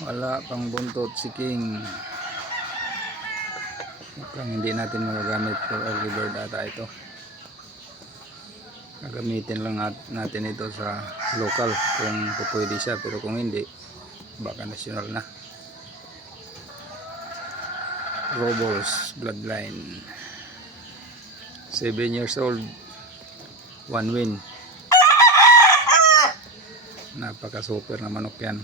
Wala pang buntot si King. Mukhang hindi natin magagamit for early bird ata ito. Gagamitin lang natin ito sa local kung pwede siya, pero kung hindi baka national na. Robles bloodline, 7 years old, 1 win. Napaka super na manok yan.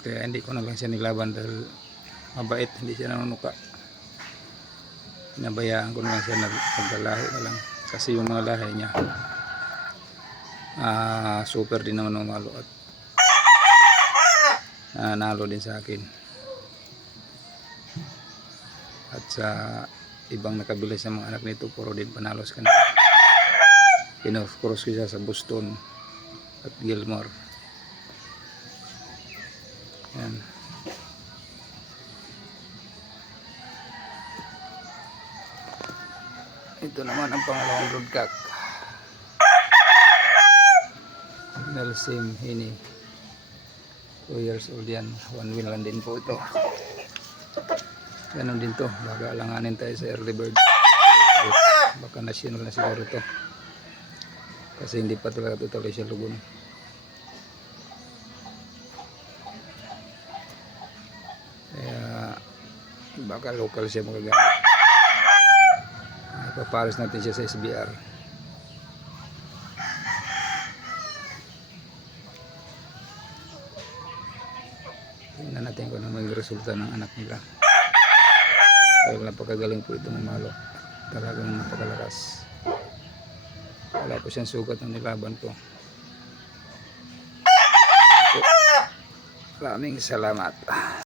Kaya hindi ko na lang siya niglaban dahil mabait, hindi siya nanunuka. Nabayaan ko na lang siya naglahi na lang kasi yung mga lahi niya super din naman umalo at nanalo din sa akin. At sa ibang nakabili sa mga anak nito, puro din panalo sa kanila. Pino-cross ko siya sa Boston at Gilmore. Yan. Ito naman ang pangalawang broodcock. Nelsim Hini, 2 years old yan. 1 win lang din po ito. Ganon din to, baka alanganin tayo sa early bird. Baka national na siguro to kasi hindi pa talaga totally siya lugon. Kaya baka local siya magagamit. Ipapares natin siya sa SBR. Tingnan natin kung ano maging resulta ng anak nila. Dahil napakagaling po itong malo. Talagang napakalakas. Wala po siyang sugat ng nilaban ko. Maraming salamat.